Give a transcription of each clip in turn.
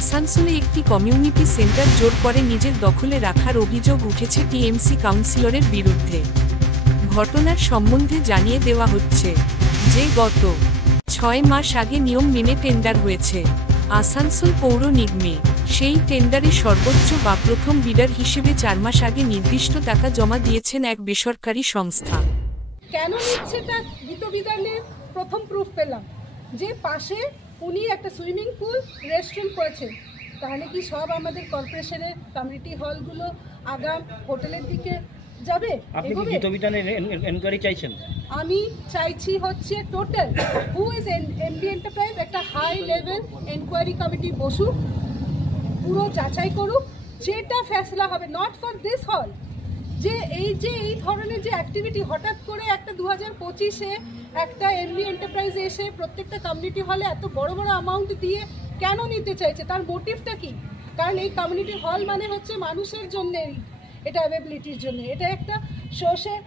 আসানসোলে একটি community centre জোর করে নিজের দখলে রাখার অভিযোগ উঠেছে টিএমসি কাউন্সিলরের বিরুদ্ধে। ঘটনার সম্বন্ধে জানিয়ে দেওয়া হচ্ছে যে গত 6 মাস আগে নিয়ম মেনে টেন্ডার হয়েছে আসানসোল পৌর নিগমে। সেই টেন্ডারে সর্বোচ্চ বা প্রথম বিডার হিসেবে 4 মাস আগে নির্দিষ্ট টাকা জমা দিয়েছেন এক বেসরকারি সংস্থা। কেন নিচ্ছে তার বিধানের প্রথম প্রুফ পেলাম যে পাশে উনি একটা সুইমিং পুল রেস্টুরেন্ট করেছেন। তাহলে কি সব আমাদের কর্পোরেশনের কমিউনিটি হলগুলো আগাম হোটেলের দিকে যাবে? আপনি কি বিধানের এনকোয়ারি চাইছেন? আমি চাইছি হচ্ছে total who is MB enterprise একটা হাই লেভেল এনকোয়ারি কমিটি বসুক, পুরো যাচাই করুক, যেটা ফেসলা হবে নট ফর দিস হল। যে এই ধরনের যে অ্যাক্টিভিটি হঠাৎ করে একটা 2025-এ একটা এমবি এন্টারপ্রাইজে এসে প্রত্যেকটা কমিউনিটি হলে এত বড় বড় অ্যামাউন্ট দিয়ে কেন নিতে চাইছে, তার মোটিভটা কি? কারণ এই কমিউনিটি হল মানে হচ্ছে মানুষের জন্যেই, এটা অ্যাভেবিলিটির জন্য, এটা একটা সোশ্যাল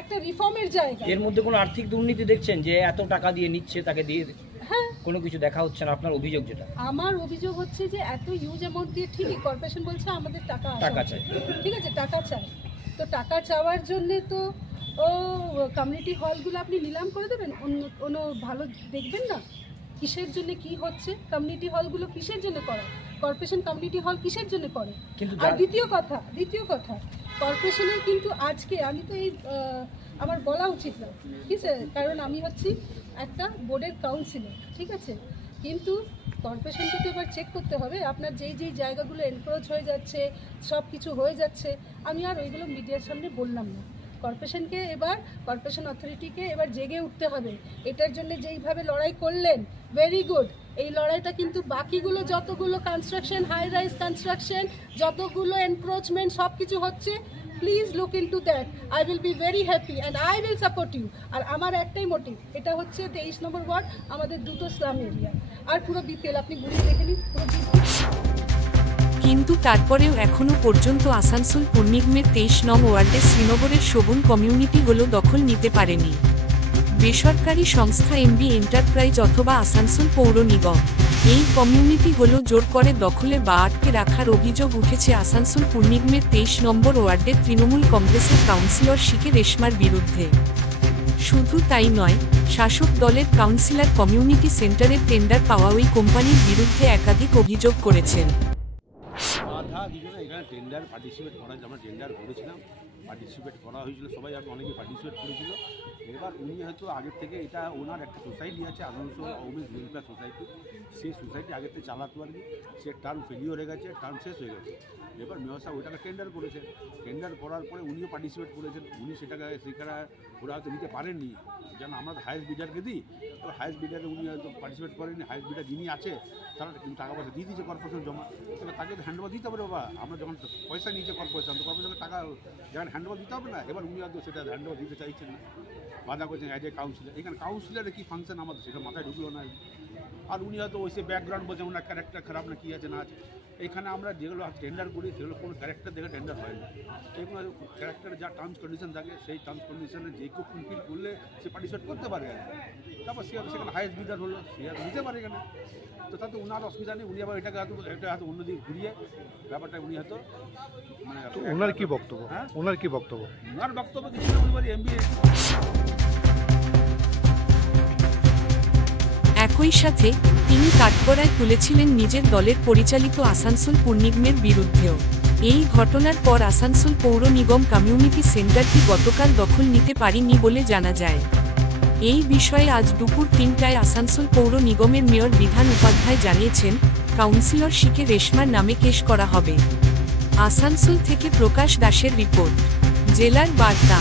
একটা রিফর্মের জায়গা। এর মধ্যে কোনো আর্থিক দুর্নীতি দেখছেন যে এত টাকা দিয়ে নিচ্ছে তাকে দিয়ে? হ্যাঁ, কোনো কিছু দেখা হচ্ছে না। আপনার অভিযোগ যেটা? আমার অভিযোগ হচ্ছে যে এত হিউজ অ্যামাউন্ট দিয়ে, ঠিকই কর্পোরেশন বলছে আমাদের টাকা চাই, ঠিক আছে, টাকা চাই, তো টাকা চাওয়ার জন্যে তো ও কমিউনিটি হলগুলো আপনি নিলাম করে দেবেন, অন্য ভালো দেখবেন না? কিসের জন্য কি হচ্ছে? কমিউনিটি হলগুলো কিসের জন্য করে? কর্পোরেশন কমিউনিটি হল কিসের জন্য করে? আর দ্বিতীয় কথা কর্পোরেশনের কিন্তু আজকে আমি তো এই আমার বলা উচিত না, ঠিক আছে, কারণ আমি হচ্ছি একটা বোর্ডের কাউন্সিলর, ঠিক আছে, কিন্তু কর্পোরেশনকে তো এবার চেক করতে হবে আপনার যেই জায়গাগুলো এনক্রোচ হয়ে যাচ্ছে, সব কিছু হয়ে যাচ্ছে। আমি আর ওইগুলো মিডিয়ার সামনে বললাম না। কর্পোরেশনকে এবার, কর্পোরেশন অথরিটিকে এবার জেগে উঠতে হবে। এটার জন্য যেইভাবে লড়াই করলেন, ভেরি গুড। এই লড়াইটা কিন্তু বাকিগুলো যতগুলো কনস্ট্রাকশন, হাই রাইজ কনস্ট্রাকশন, যতগুলো এনক্রোচমেন্ট সব কিছু হচ্ছে, please look into that. I will be very happy and I will support you. আর আমার একটাই মোটিভ, এটা হচ্ছে 23 নম্বর ওয়ার্ড, আমাদের দুটো স্লাম এরিয়া, আর পুরো বিপিএল আপনি ঘুরিয়ে দেখে নিন, পুরো বিপিএল। কিন্তু তারপরেও এখনও পর্যন্ত আসানসোল পৌর নিগমের 23 নং ওয়ার্ডে শ্রীনগরের শোভন কমিউনিটিগুলো দখল নিতে পারেনি বেসরকারি সংস্থা এমবি এন্টারপ্রাইজ অথবা আসানসোল পৌর নিগম। এই কমিউনিটিগুলো জোর করে দখলে বা আটকে রাখার অভিযোগ উঠেছে আসানসোল পৌর নিগমের 23 নম্বর ওয়ার্ডের তৃণমূল কংগ্রেসের কাউন্সিলর শিকে রেশমার বিরুদ্ধে। শুধু তাই নয়, শাসক দলের কাউন্সিলর কমিউনিটি সেন্টারের টেন্ডার পাওয়া ওই কোম্পানির বিরুদ্ধে একাধিক অভিযোগ করেছেন। এখানে টেন্ডার পার্টিসিপেট করা, আমরা টেন্ডার করেছিলাম, পার্টিসিপেট করা হয়েছিল, সবাই আর অনেকে পার্টিসিপেট করেছিল। এবার উনি হয়তো আগের থেকে, এটা ওনার একটা সোসাইটি আছে আসানসোল উমেন্স ওয়েলফেয়ার সোসাইটি, সেই সোসাইটি আগের থেকে চালাতে পারেনি, সে টার্ম ফেলিওর হয়ে গেছে, টার্ম শেষ হয়ে গেছে। এবার মেয়র সাহেব ওইটাকে টেন্ডার করেছেন, টেন্ডার করার পরে উনিও পার্টিসিপেট করেছেন, উনি সেখানে ওরা হয়তো নিতে পারেননি, যেন আমরা হায়েস্ট বিডারকে দিই, এবার হায়েস্ট বিডারে উনি হয়তো পার্টিসিপেট করেননি। হায়েস্ট বিডার যিনি আছে তারা কিন্তু টাকা পয়সা দিয়ে দিয়েছে কর্পোরেশন জমা, এবার তাকে তো হ্যান্ডওভার দিতে হবে। বাবা, আমরা যখন পয়সা নিয়েছে কর্পোরেশন, তো কর্পোরেশনকে টাকা যেমন হ্যান্ডওভার দিতে হবে না। এবার উনি হয়তো সেটা হ্যান্ডওভার দিতে চাইছেন না, বাধা করছেন অ্যাজ এ কাউন্সিলর। এখানে কাউন্সিলরের কী ফাংশন আমাদের সেটা মাথায় ঢুকলো না। আর উনি হয়তো ওই সে ব্যাকগ্রাউন্ড বলছে ওনার ক্যারেক্টার খারাপ না, কী আছে না আছে। এখানে আমরা যেগুলো টেন্ডার করি সেগুলো কোনো ক্যারেক্টার দেখে টেন্ডার হয় না। এগুলো ক্যারেক্টারের যা টার্মস কন্ডিশন থাকে, সেই টার্মস কন্ডিশনে যে কেউ ফুলফিল করলে সে পার্টিসিপেট করতে পারে। তারপর সে সেখানে হাইয়েস্ট বিডার হলো, সে হয়তো নিতে পারে এখানে, তো তাতে ওনার অসুবিধা নেই। উনি আবার এটাকে হয়তো অন্যদিকে ঘুরিয়ে ব্যাপারটা উনি হয়তো মানে ওনার কি বক্তব্য? হ্যাঁ, ওনার কি বক্তব্য? ওনার বক্তব্য কিছু না, উনি বলি এমবিএ। একই সাথে তিনি কাঠগড়ায় তুলেছিলেন নিজের দলের পরিচালিত আসানসোল পৌর নিগমের বিরুদ্ধেও। এই ঘটনার পর আসানসোল পৌর নিগম কমিউনিটি সেন্টারটি গতকাল দখল নিতে পারেনি বলে জানা যায়। এই বিষয়ে আজ দুপুর 3টায় আসানসোল পৌর নিগমের মেয়র বিধান উপাধ্যায় জানিয়েছেন, কাউন্সিলর শিকে রেশমার নামে কেস করা হবে। আসানসোল থেকে প্রকাশ দাসের রিপোর্ট, জেলার বার্তা।